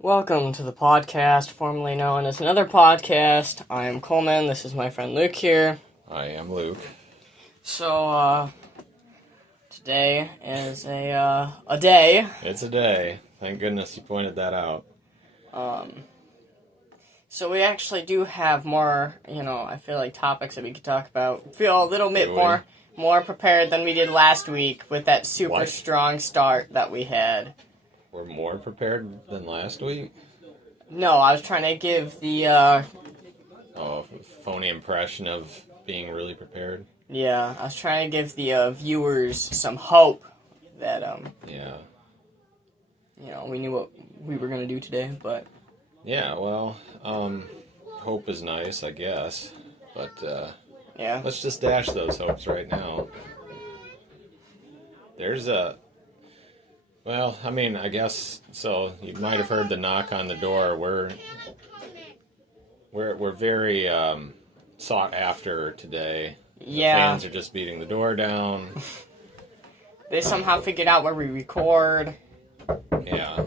Welcome to the podcast, formerly known as Another Podcast. I am Coleman. This is my friend Luke here. I am Luke. So, today is a day. It's a day. Thank goodness you pointed that out. So we actually do have more, I feel like topics that we could talk about. Feel a little bit more prepared than we did last week with that super strong start that we had. We're more prepared than last week? No, I was trying to give the, phony impression of being really prepared? Yeah, I was trying to give the viewers some hope that, Yeah. We knew what we were going to do today, but... Yeah, well, hope is nice, I guess. But, yeah. Let's just dash those hopes right now. I guess, so you might have heard the knock on the door. We're very, sought after today. Yeah. The fans are just beating the door down. They somehow figured out where we record. Yeah.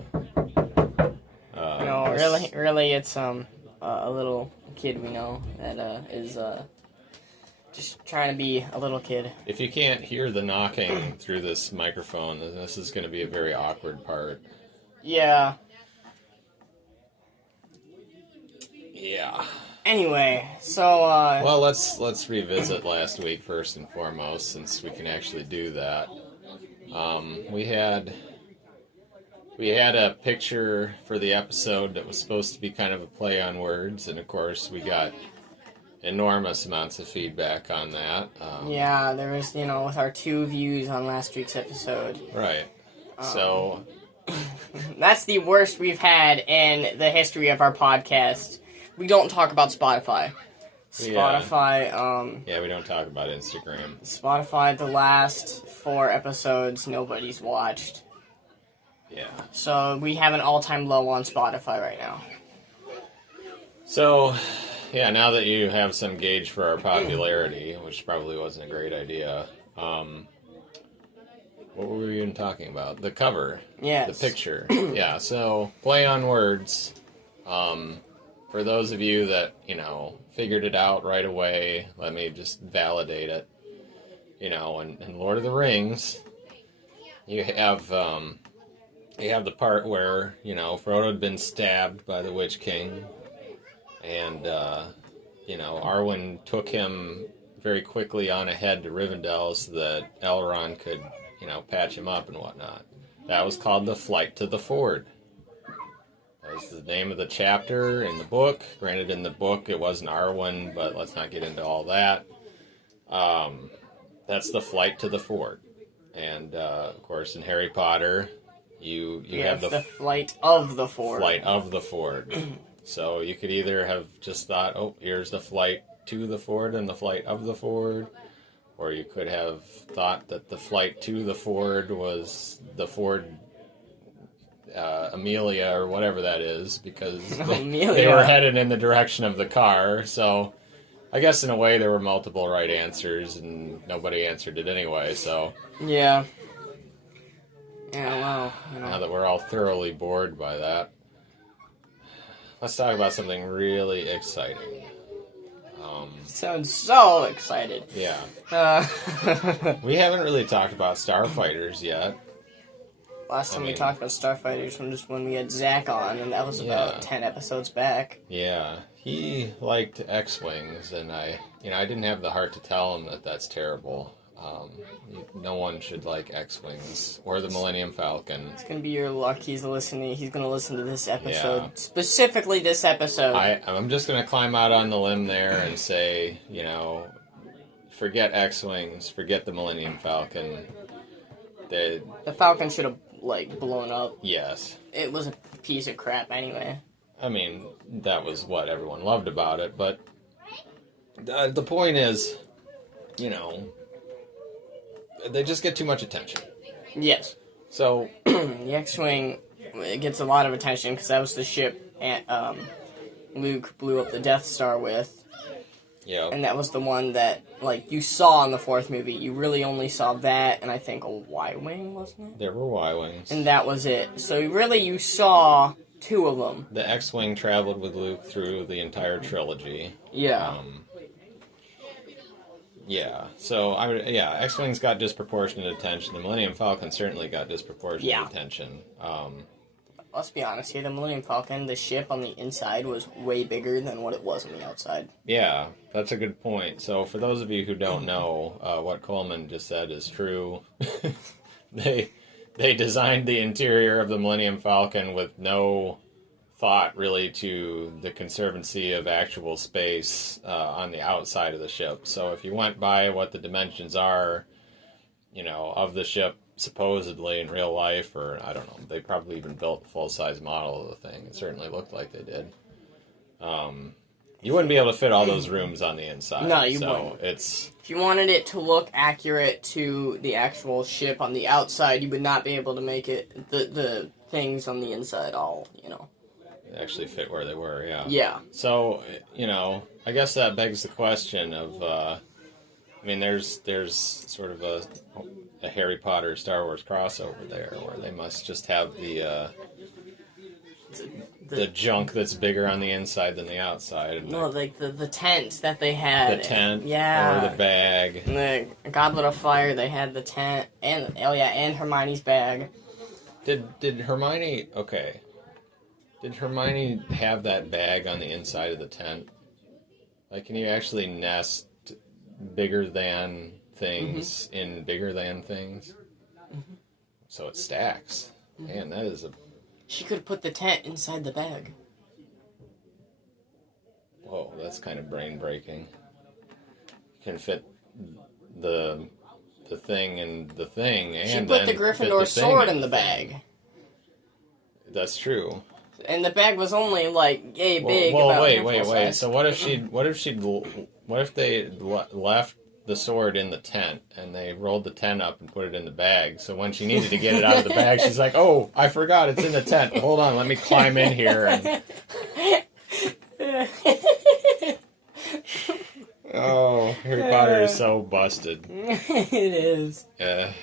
Really, it's a little kid we know that is just trying to be a little kid. If you can't hear the knocking through this microphone, then this is going to be a very awkward part. Yeah. Yeah. Anyway, so well, let's revisit last week first and foremost, since we can actually do that. We had a picture for the episode that was supposed to be kind of a play on words, and of course we got enormous amounts of feedback on that. Yeah, there was, with our 2 views on last week's episode. Right. So... That's the worst we've had in the history of our podcast. We don't talk about Spotify. Spotify, Yeah, we don't talk about Instagram. Spotify, the last 4 episodes, nobody's watched. Yeah. So we have an all-time low on Spotify right now. So, yeah, now that you have some gauge for our popularity, which probably wasn't a great idea, what were we even talking about? The cover. Yes. The picture. Yeah, so, play on words. For those of you that, figured it out right away, let me just validate it. In Lord of the Rings, you have the part where, Frodo had been stabbed by the Witch King, and, Arwen took him very quickly on ahead to Rivendell so that Elrond could, patch him up and whatnot. That was called the Flight to the Ford. That was the name of the chapter in the book. Granted, in the book it wasn't Arwen, but let's not get into all that. That's the Flight to the Ford. And, of course, in Harry Potter... You have the Flight of the Ford. Flight of the Ford. So you could either have just thought, oh, here's the flight to the Ford and the flight of the Ford, or you could have thought that the flight to the Ford was the Ford Amelia or whatever that is, because they were headed in the direction of the car. So I guess in a way there were multiple right answers, and nobody answered it anyway. So yeah. Yeah, well, Now that we're all thoroughly bored by that, let's talk about something really exciting. Sounds so excited. Yeah. We haven't really talked about Starfighters yet. Last time we talked about Starfighters was when we had Zach on, and that was about 10 episodes back. Yeah. He liked X-Wings, and I didn't have the heart to tell him that that's terrible. No one should like X-Wings or the Millennium Falcon. It's gonna be your luck. He's gonna listen to this episode, specifically this episode. I'm just gonna climb out on the limb there and say, forget X-Wings, forget the Millennium Falcon. The Falcon should have blown up. Yes. It was a piece of crap anyway. I mean, that was what everyone loved about it, but the point is, they just get too much attention. Yes. So the X-Wing gets a lot of attention because that was the ship Luke blew up the Death Star with. Yeah. And that was the one that, you saw in the 4th movie. You really only saw that, and I think a Y-Wing, wasn't it? There were Y-Wings. And that was it. So really you saw 2 of them. The X-Wing traveled with Luke through the entire trilogy. Yeah. Yeah, so X-Wing's got disproportionate attention. The Millennium Falcon certainly got disproportionate attention. Let's be honest here, the Millennium Falcon, the ship on the inside was way bigger than what it was on the outside. Yeah, that's a good point. So for those of you who don't know, what Coleman just said is true. They designed the interior of the Millennium Falcon with no thought really to the conservancy of actual space on the outside of the ship. So if you went by what the dimensions are, of the ship supposedly in real life, or I don't know, they probably even built a full-size model of the thing. It certainly looked like they did. You wouldn't be able to fit all those rooms on the inside. No, you wouldn't. If you wanted it to look accurate to the actual ship on the outside, you would not be able to make it the things on the inside all, actually fit where they were, yeah. Yeah. So, I guess that begs the question of, there's sort of a Harry Potter Star Wars crossover there, where they must just have the junk that's bigger on the inside than the outside. No, like the tent that they had. The tent, yeah, or the bag. In the Goblet of Fire, they had the tent, and Hermione's bag. Did Hermione? Okay. Did Hermione have that bag on the inside of the tent? Like, can you actually nest bigger than things in bigger than things? Mm-hmm. So it stacks. Man, that is a... She could have put the tent inside the bag. Whoa, that's kind of brain-breaking. You can fit the thing in the thing, and she put the Gryffindor sword in the bag. That's true. And the bag was only like big. Well, wait. So what if they left the sword in the tent and they rolled the tent up and put it in the bag? So when she needed to get it out of the bag, she's like, "Oh, I forgot it's in the tent. Hold on, let me climb in here." And... Oh, Harry Potter is so busted. It is. Yeah.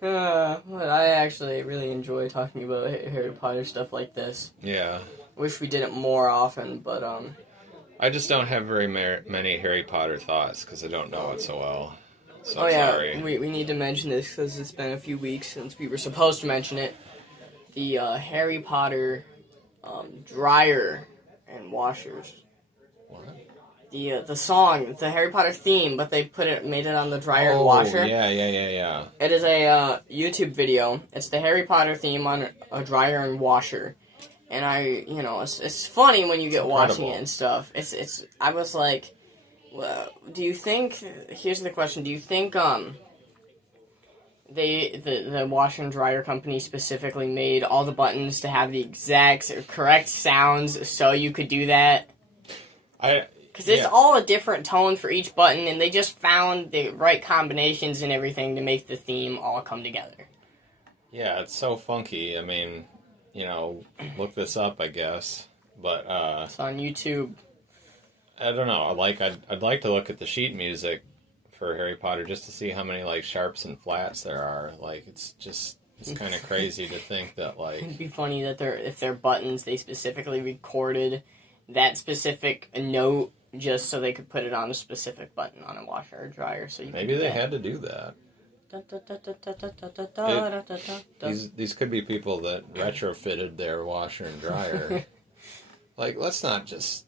But I actually really enjoy talking about Harry Potter stuff like this. Yeah. Wish we did it more often, but I just don't have very many Harry Potter thoughts because I don't know it so well. So sorry. We need to mention this because it's been a few weeks since we were supposed to mention it. The Harry Potter dryer and washers. What? The song, the Harry Potter theme, but they made it on the dryer and washer. Yeah. It is a YouTube video. It's the Harry Potter theme on a dryer and washer, and it's funny when you get watching it and stuff. I was like, well, do you think? Here's the question: do you think the washer and dryer company specifically made all the buttons to have the exact correct sounds so you could do that? Because it's all a different tone for each button, and they just found the right combinations and everything to make the theme all come together. Yeah, it's so funky. I mean, look this up, I guess. But it's on YouTube. I don't know. I'd like to look at the sheet music for Harry Potter just to see how many sharps and flats there are. It's kind of crazy to think that It'd be funny that if they're buttons, they specifically recorded that specific note just so they could put it on a specific button on a washer or dryer. So maybe they had to do that. These could be people that retrofitted their washer and dryer. Let's not just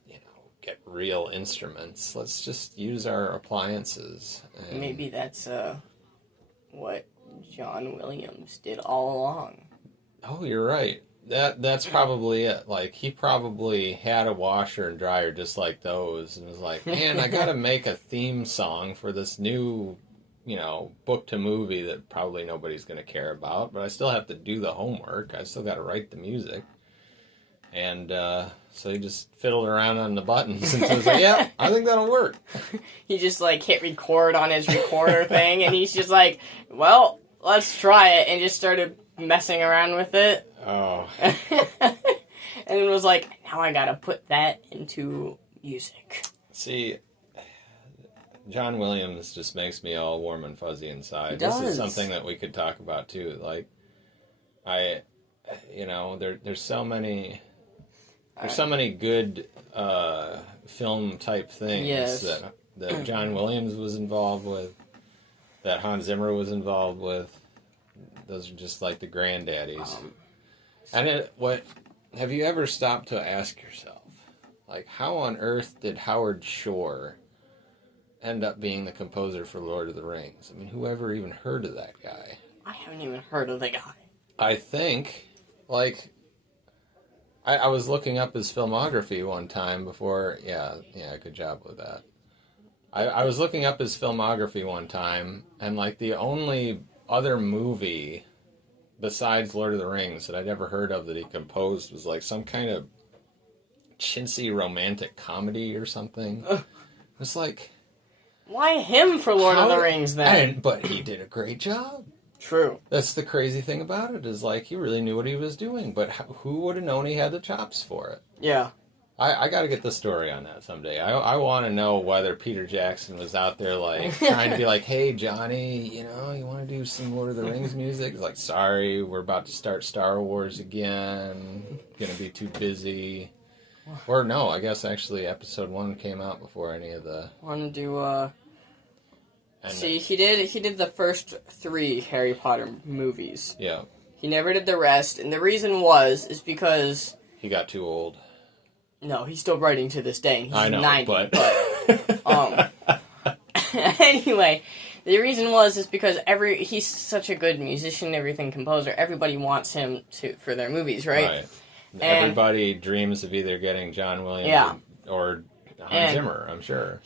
get real instruments. Let's just use our appliances. Maybe that's what John Williams did all along. Oh, you're right. That's probably it. He probably had a washer and dryer just like those and was like, man, I gotta make a theme song for this new, book to movie that probably nobody's gonna care about, but I still have to do the homework. I still gotta write the music. And so he just fiddled around on the buttons and was like, yeah, I think that'll work. He just hit record on his recorder thing, and he's just like, well, let's try it, and just started messing around with it. Oh. And it was like, now I gotta put that into music. See, John Williams just makes me all warm and fuzzy inside. He does. This is something that we could talk about too. There's so many There's so many good film type things that John Williams was involved with, that Hans Zimmer was involved with. Those are just like the granddaddies. Have you ever stopped to ask yourself, like, how on earth did Howard Shore end up being the composer for Lord of the Rings? I mean, whoever even heard of that guy? I haven't even heard of the guy. I think, like, I was looking up his filmography one time before. Yeah, good job with that. I was looking up his filmography one time, and like the only other movie besides Lord of the Rings that I'd ever heard of that he composed was like some kind of chintzy romantic comedy or something. It's like, why him for Lord of the Rings then? But he did a great job. True. That's the crazy thing about it, is like he really knew what he was doing, but who would have known he had the chops for it? Yeah. I got to get the story on that someday. I want to know whether Peter Jackson was out there like trying to be like, hey Johnny, you want to do some Lord of the Rings music? He's like, sorry, we're about to start Star Wars again. Gonna be too busy. Or no, I guess actually episode 1 came out before any of the. Want to do See, he did the first 3 Harry Potter movies. Yeah. He never did the rest, and the reason is because he got too old. No, he's still writing to this day. He's I know, 90, but anyway, the reason is because he's such a good musician, everything composer. Everybody wants him for their movies, right? Right. Everybody dreams of either getting John Williams or Hans Zimmer, I'm sure.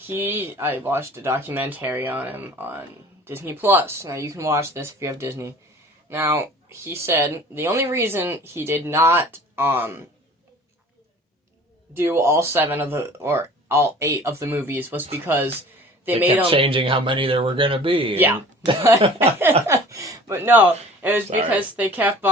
I watched a documentary on him on Disney Plus. Now, you can watch this if you have Disney. Now, he said the only reason he did not do all 7 or all 8 of the movies was because they made kept changing how many there were going to be. Yeah. But no, it was because they kept,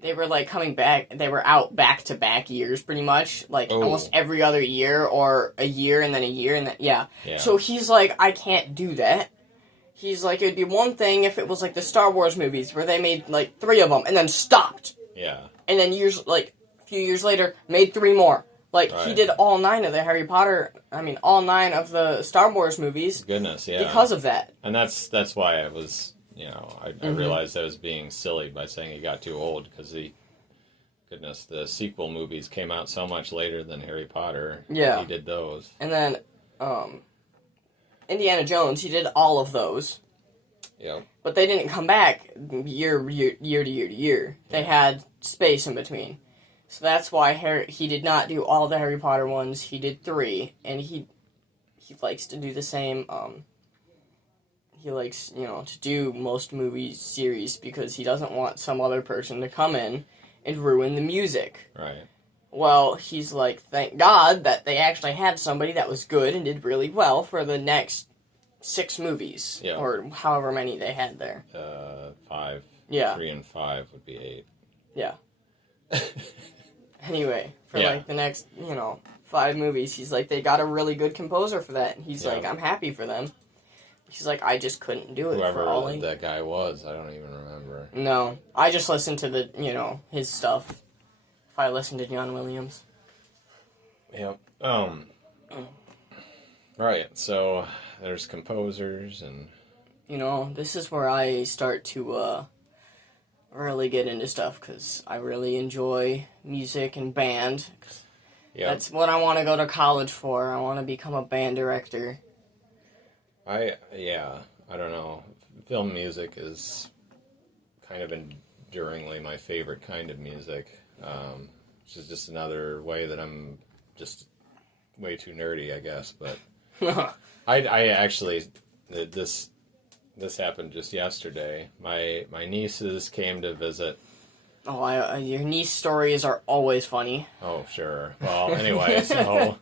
they were, like, coming back. They were out back-to-back years, pretty much. Like, almost every other year, or a year, and then a year, and then, yeah. So he's like, I can't do that. He's like, it would be one thing if it was, like, the Star Wars movies, where they made, like, 3 of them, and then stopped. Yeah. And then a few years later, made 3 more. Like, he did all 9 of the Harry Potter, all 9 of the Star Wars movies. Goodness, yeah. Because of that. And that's why I was... I realized I was being silly by saying he got too old, because the sequel movies came out so much later than Harry Potter. Yeah. He did those. And then, Indiana Jones, he did all of those. Yeah. But they didn't come back year to year to year. They had space in between. So that's why he did not do all the Harry Potter ones. He did 3, and he likes to do the same, he likes, to do most movie series because he doesn't want some other person to come in and ruin the music. Right. Well, he's like, thank God that they actually had somebody that was good and did really well for the next 6 movies. Yeah. Or however many they had there. 5. Yeah. 3 and 5 would be 8. Yeah. Anyway, for like the next, 5 movies, he's like, they got a really good composer for that. And he's like, I'm happy for them. He's like, I just couldn't do it. Whoever that guy was, I don't even remember. No, I just listened to his stuff. If I listened to John Williams. Yep. Right, so there's composers and... this is where I start to really get into stuff, because I really enjoy music and band. That's what I want to go to college for. I want to become a band director. I don't know. Film music is kind of enduringly my favorite kind of music, which is just another way that I'm just way too nerdy, I guess. But I actually, this happened just yesterday. My nieces came to visit. Oh, your niece stories are always funny. Oh, sure. Well, anyway, so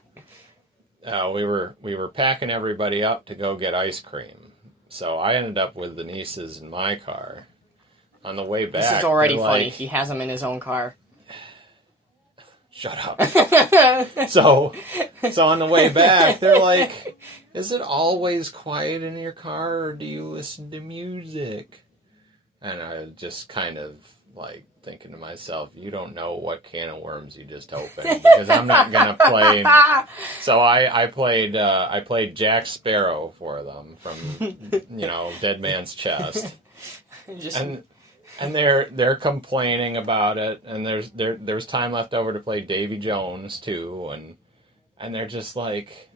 we were packing everybody up to go get ice cream. So I ended up with the nieces in my car. On the way back, this is already funny. He has them in his own car. Shut up. So on the way back, they're like, "Is it always quiet in your car, or do you listen to music?" And I just kind of like thinking to myself, you don't know what can of worms you just opened, because I'm not gonna play. So I played Jack Sparrow for them from Dead Man's Chest, and they're complaining about it, and there's time left over to play Davy Jones too, and they're just like,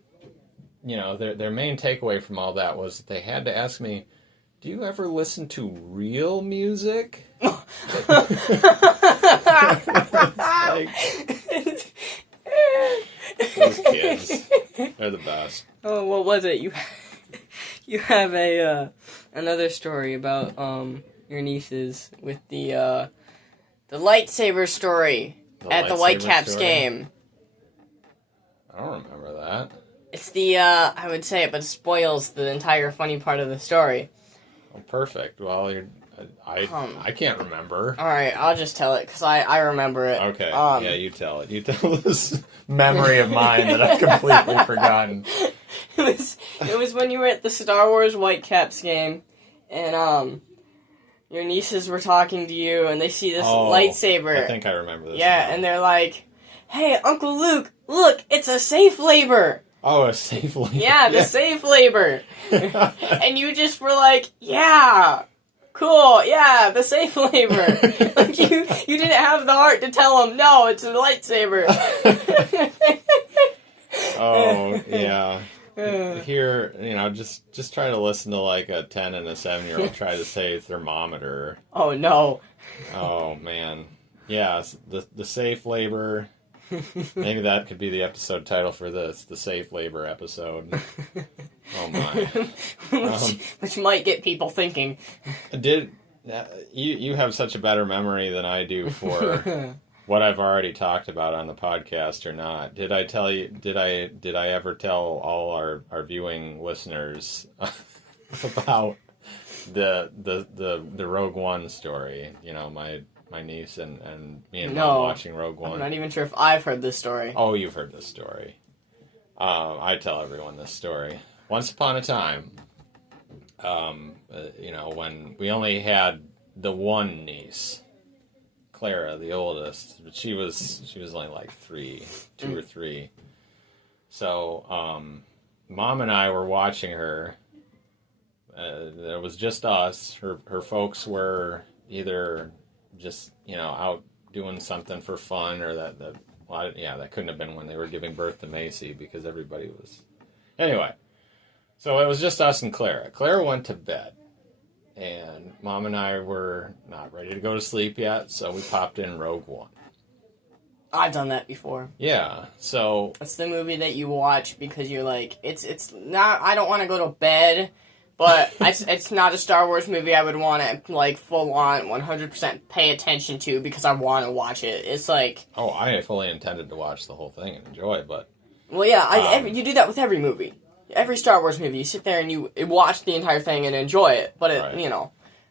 their main takeaway from all that was that they had to ask me, do you ever listen to real music? Those kids, they're the best. Oh, what was it? You have another story about your nieces with the lightsaber story at the Whitecaps game. I don't remember that. It's I would say it, but it spoils the entire funny part of the story. Oh, perfect. Well, I can't remember. All right, I'll just tell it because I remember it. Okay. Yeah, you tell it. You tell this memory of mine that I've completely forgotten. It was when you were at the Star Wars Whitecaps game, and your nieces were talking to you, and they see this lightsaber. I think I remember this. Yeah, and they're like, "Hey, Uncle Luke, look, it's a safe labor." Oh, a safe labor. Yeah, the safe labor. And you just were like, "Yeah. Cool, yeah, the safe labor." Like, you didn't have the heart to tell them, no, it's a lightsaber. Oh, yeah. Here, just try to listen to like a 10 and a 7-year-old try to say thermometer. Oh, no. Oh, man. Yeah, the safe labor. Maybe that could be the episode title for this, the safe labor episode. Oh my! Which might get people thinking. You have such a better memory than I do for what I've already talked about on the podcast or not? Did I tell you? Did I ever tell all our viewing listeners about the Rogue One story? My niece and me and Mom watching Rogue One. I'm not even sure if I've heard this story. Oh, you've heard this story. I tell everyone this story. Once upon a time, when we only had the one niece, Clara, the oldest, but she was only like 2 or 3. So, Mom and I were watching her. It was just us. Her folks were either just out doing something for fun, or that couldn't have been when they were giving birth to Macy, because everybody was anyway. So it was just us and Clara. Clara went to bed, and Mom and I were not ready to go to sleep yet, so we popped in Rogue One. I've done that before. Yeah, so it's the movie that you watch because you're like, it's not, I don't want to go to bed, but it's not a Star Wars movie I would want to, like, full on 100% pay attention to because I want to watch it. It's like... Oh, I fully intended to watch the whole thing and enjoy it, but... Well, yeah, you do that with every movie. Every Star Wars movie, you sit there and you watch the entire thing and enjoy it, but right.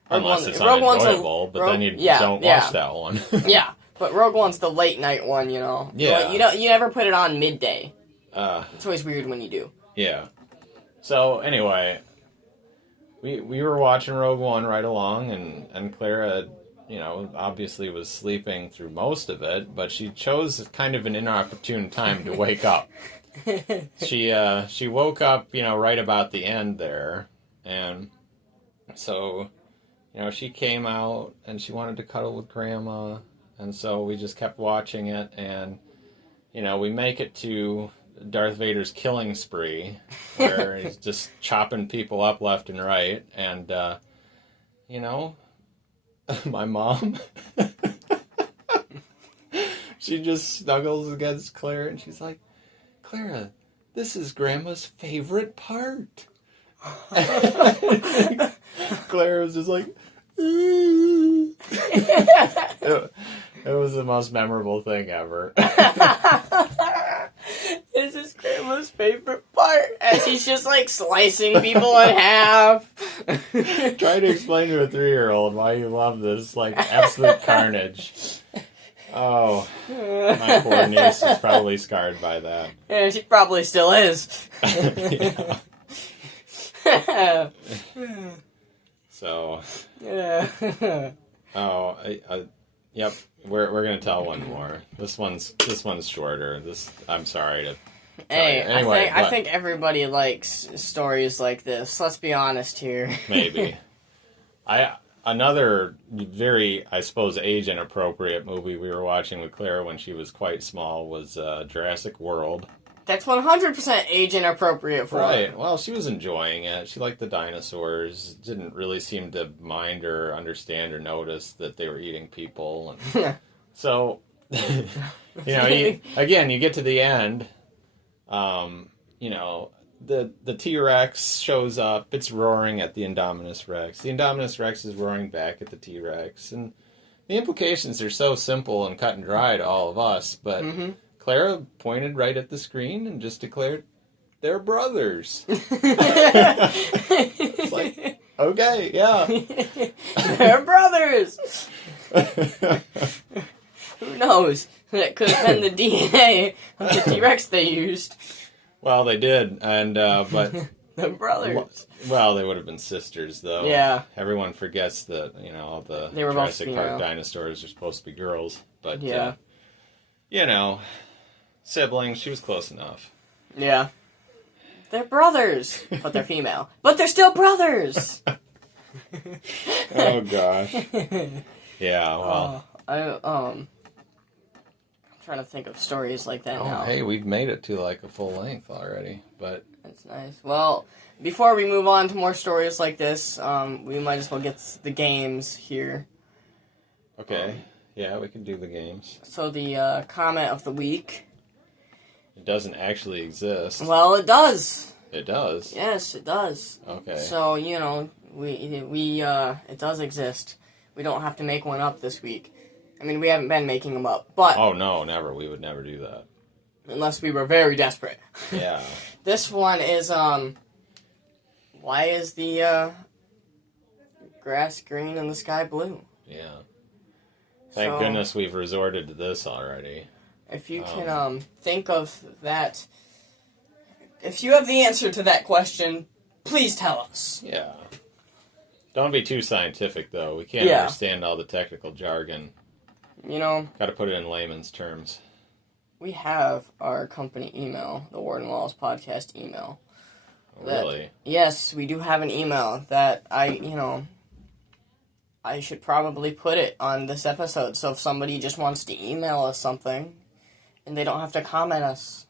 Unless it's unenjoyable, but then you don't watch that one. Yeah, but Rogue One's the late night one, Yeah. Like, you never put it on midday. It's always weird when you do. Yeah. So, anyway... We were watching Rogue One right along, and Clara, obviously was sleeping through most of it, but she chose kind of an inopportune time to wake up. She woke up, right about the end there, and so, she came out, and she wanted to cuddle with Grandma, and so we just kept watching it, and, we make it to Darth Vader's killing spree, where he's just chopping people up left and right, and, my mom, she just snuggles against Clara, and she's like, Clara, this is Grandma's favorite part. Clara was just like, it was the most memorable thing ever. This is Grandma's favorite part, as he's just like slicing people in half. Try to explain to a 3-year-old why you love this, like, absolute carnage. Oh, my poor niece is probably scarred by that. Yeah, she probably still is. So, yeah. oh, Yep. We're gonna tell one more. This one's shorter. I'm sorry to. Hey, anyway, I think everybody likes stories like this. Let's be honest here. Maybe. Another very, I suppose, age inappropriate movie we were watching with Clara when she was quite small was Jurassic World. That's 100% age inappropriate for her. Right. Well, she was enjoying it. She liked the dinosaurs. Didn't really seem to mind or understand or notice that they were eating people. And so, you get to the end. The T-Rex shows up. It's roaring at the Indominus Rex. The Indominus Rex is roaring back at the T-Rex. And the implications are so simple and cut and dry to all of us, but Clara pointed right at the screen and just declared, they're brothers. It's like, okay, yeah. They're brothers! Who knows? That could have been the DNA of the T-Rex they used. Well, they did, and but the brothers. Well, they would have been sisters, though. Yeah. Everyone forgets that the they were Jurassic both, Park dinosaurs are supposed to be girls, but yeah, siblings. She was close enough. Yeah. They're brothers, but they're female. But they're still brothers. Oh gosh. Yeah. Well. I'm trying to think of stories like that now. Hey, we've made it to like a full length already, but that's nice. Well, before we move on to more stories like this, we might as well get the games here. Okay. Yeah, we can do the games. So the comment of the week. It doesn't actually exist. Well, it does. It does. Yes, it does. Okay. So it does exist. We don't have to make one up this week. I mean, we haven't been making them up, but... Oh, no, never. We would never do that. Unless we were very desperate. Yeah. This one is, why is the, grass green and the sky blue? Yeah. Thank goodness we've resorted to this already. If you can, think of that... If you have the answer to that question, please tell us. Yeah. Don't be too scientific, though. We can't understand all the technical jargon. Got to put it in layman's terms. We have our company email, the Warden Wallace podcast email. Really? Yes, we do have an email that I should probably put it on this episode. So if somebody just wants to email us something and they don't have to comment us,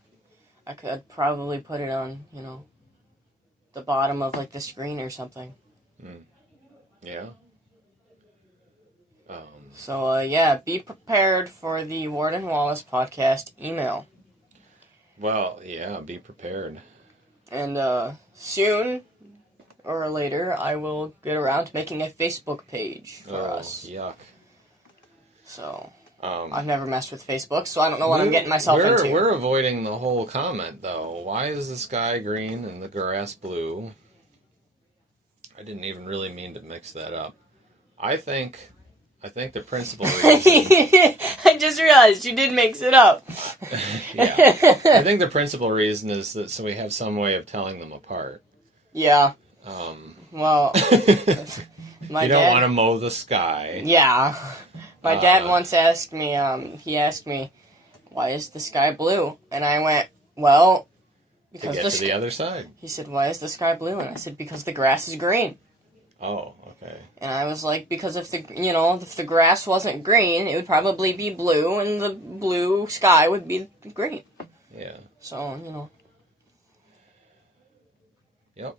I could probably put it on, the bottom of like the screen or something. Yeah. So, be prepared for the Warden Wallace podcast email. Well, yeah, be prepared. And soon or later, I will get around to making a Facebook page for us. Yuck. So, I've never messed with Facebook, so I don't know what I'm getting myself into. We're avoiding the whole comment, though. Why is the sky green and the grass blue? I didn't even really mean to mix that up. I think the principal reason... I just realized you did mix it up. Yeah. I think the principal reason is that so we have some way of telling them apart. Yeah. Well... you don't want to mow the sky. Yeah. My dad once asked me, he asked me, why is the sky blue? And I went, well... Because to get to the other side. He said, why is the sky blue? And I said, because the grass is green. Oh, okay. And I was like, because if the grass wasn't green, it would probably be blue, and the blue sky would be green. Yeah. So, Yep.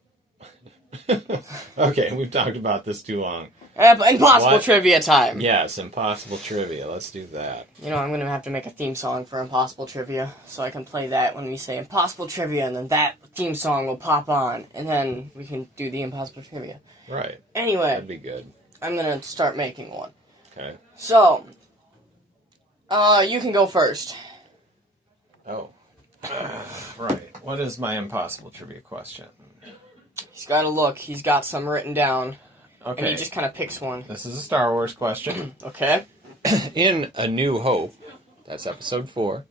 Okay, we've talked about this too long. Impossible trivia time. Yes, impossible trivia. Let's do that. I'm going to have to make a theme song for impossible trivia, so I can play that when we say impossible trivia, and then that theme song will pop on, and then we can do the impossible trivia. Right. Anyway. That'd be good. I'm going to start making one. Okay. So, you can go first. Oh. Right. What is my impossible trivia question? He's got to look. He's got some written down. Okay. And he just kind of picks one. This is a Star Wars question. Okay. In A New Hope, that's episode 4.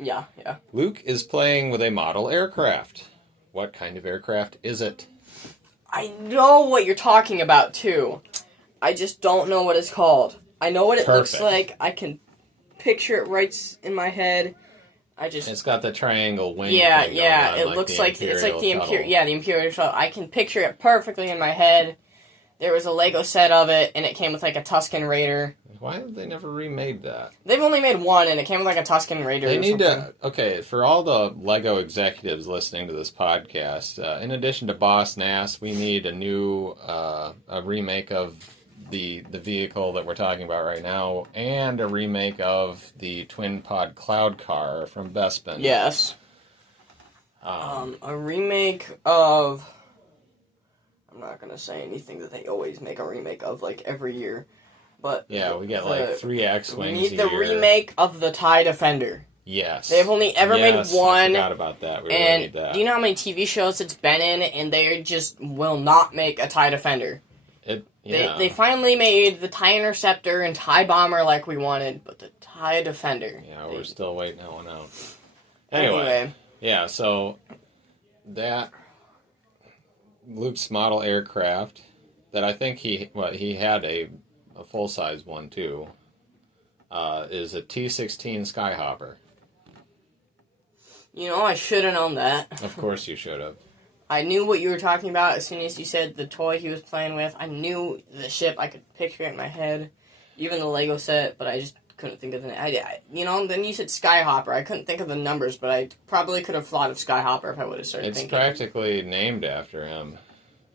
Yeah. Luke is playing with a model aircraft. What kind of aircraft is it? I know what you're talking about, too. I just don't know what it's called. I know what it looks like. I can picture it right in my head. It's got the triangle wing. Yeah, thing yeah. going on, It looks like it's like the Imperial. Yeah, the Imperial Shuttle. I can picture it perfectly in my head. There was a Lego set of it, and it came with like a Tusken Raider. Why have they never remade that? They've only made one, and it came with like a Tusken Raider. They need to. Okay, for all the Lego executives listening to this podcast, in addition to Boss Nass, we need a new a remake of the vehicle that we're talking about right now, and a remake of the twin pod cloud car from Bespin. Yes. A remake of. I'm not gonna say anything that they always make a remake of like every year, but yeah, we get like 3 X-wings. We need the remake of the TIE Defender. Yes. They've only ever made one. I forgot about that. We really need that. Do you know how many TV shows it's been in, and they just will not make a TIE Defender? They finally made the TIE Interceptor and TIE Bomber like we wanted, but the TIE Defender. Yeah, we're still waiting that one out. Anyway. Yeah, so that Luke's model aircraft that I think he had a full-size one too, is a T-16 Skyhopper. You know, I should have known that. Of course you should have. I knew what you were talking about as soon as you said the toy he was playing with. I knew the ship. I could picture it in my head. Even the Lego set, but I just couldn't think of the name. Then you said Skyhopper. I couldn't think of the numbers, but I probably could have thought of Skyhopper if I would have started thinking. It's practically named after him.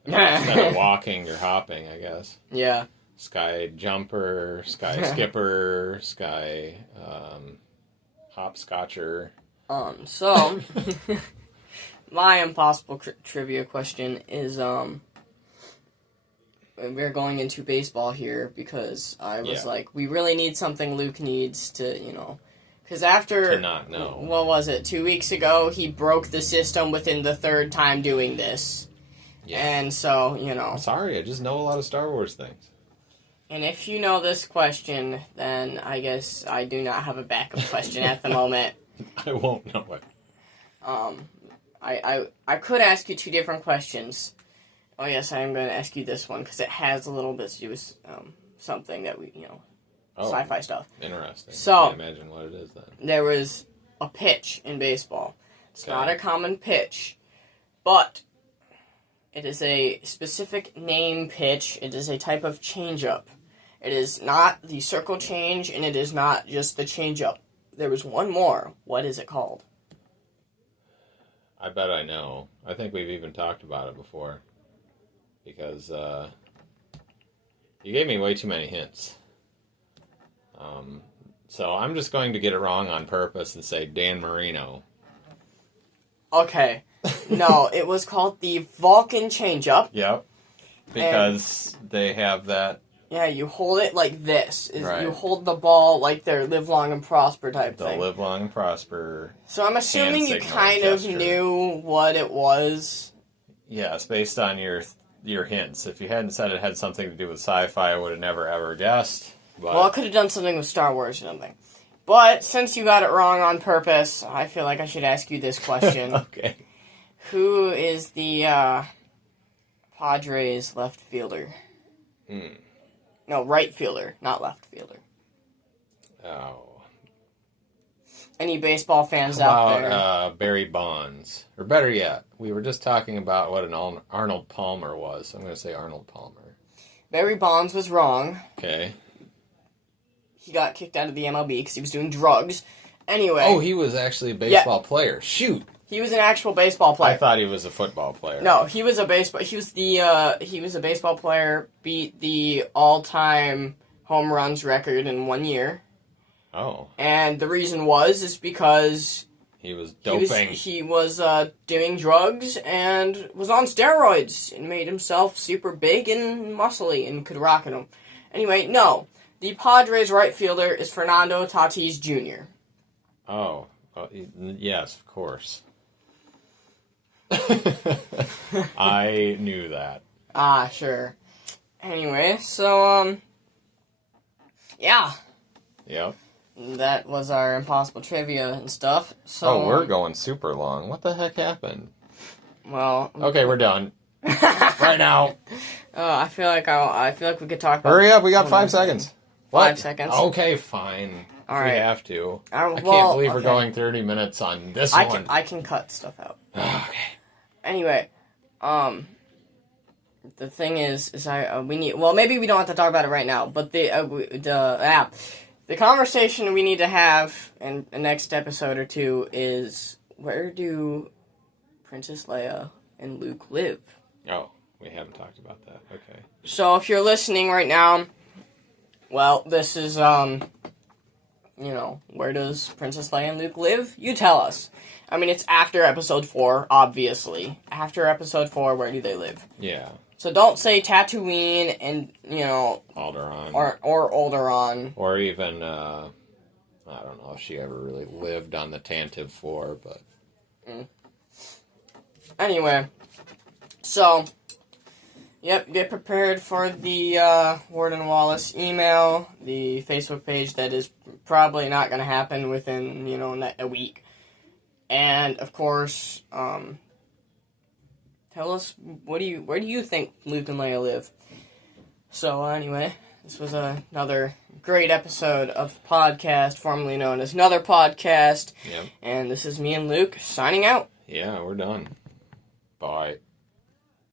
Instead of walking, you're hopping, I guess. Yeah. Sky Jumper, Sky Skipper, Sky Hopscotcher. So... My impossible trivia question is, we're going into baseball here because I was like, we really need something Luke needs to, because after... To not know. What was it? 2 weeks ago, he broke the system within the third time doing this. Yeah. And so, I'm sorry, I just know a lot of Star Wars things. And if you know this question, then I guess I do not have a backup question at the moment. I won't know it. I could ask you 2 different questions. Oh, yes, I am going to ask you this one, because it has a little bit to do with something that we, sci-fi stuff. Interesting. So, I can't imagine what it is then. There was a pitch in baseball. It's not a common pitch, but it is a specific name pitch. It is a type of changeup. It is not the circle change, and it is not just the changeup. There was one more. What is it called? I bet I know. I think we've even talked about it before. Because you gave me way too many hints. So I'm just going to get it wrong on purpose and say Dan Marino. Okay. No, it was called the Vulcan changeup. Yep. Because they have that... Yeah, you hold it like this. Right. You hold the ball like they're live long and prosper type thing. The live long and prosper. So I'm assuming you kind of knew what it was. Yes, based on your hints. If you hadn't said it had something to do with sci-fi, I would have never ever guessed. But... Well, I could have done something with Star Wars or something. But since you got it wrong on purpose, I feel like I should ask you this question. Okay. Who is the Padres left fielder? No, right fielder, not left fielder. Oh. Any baseball fans out there? Barry Bonds. Or better yet, we were just talking about what an Arnold Palmer was. I'm going to say Arnold Palmer. Barry Bonds was wrong. Okay. He got kicked out of the MLB because he was doing drugs. Anyway. Oh, he was actually a baseball player. Shoot. He was an actual baseball player. I thought he was a football player. No, he was a baseball. He was a baseball player. Beat the all-time home runs record in 1 year. Oh. And the reason is because he was doping. He was doing drugs and was on steroids and made himself super big and muscly and could rock them. Anyway, no. The Padres right fielder is Fernando Tatis Jr. Oh. Yes, of course. I knew that. Ah, sure. Anyway, so, yeah. Yep. That was our impossible trivia and stuff. So, we're going super long. What the heck happened? Well... Okay, we're done. Right now. I feel like we could talk about... Hurry up, we got 5 seconds. 5 seconds. Okay, fine. All right. We have to. I can't believe we're going 30 minutes on this one. I can cut stuff out. Okay. Anyway, the thing is we need. Well, maybe we don't have to talk about it right now. But the conversation we need to have in the next episode or two is, where do Princess Leia and Luke live? Oh, we haven't talked about that. Okay. So if you're listening right now, well, this is where does Princess Leia and Luke live? You tell us. I mean, it's after episode 4, obviously. After episode 4, where do they live? Yeah. So don't say Tatooine and, Alderaan. Or Alderaan. Or even, I don't know if she ever really lived on the Tantive 4, but... Anyway, so, yep, get prepared for the Warden Wallace email, the Facebook page that is probably not going to happen within, a week. And, of course, tell us, where do you think Luke and Leia live? So, anyway, this was another great episode of podcast, formerly known as Another Podcast. Yep. And this is me and Luke signing out. Yeah, we're done. Bye.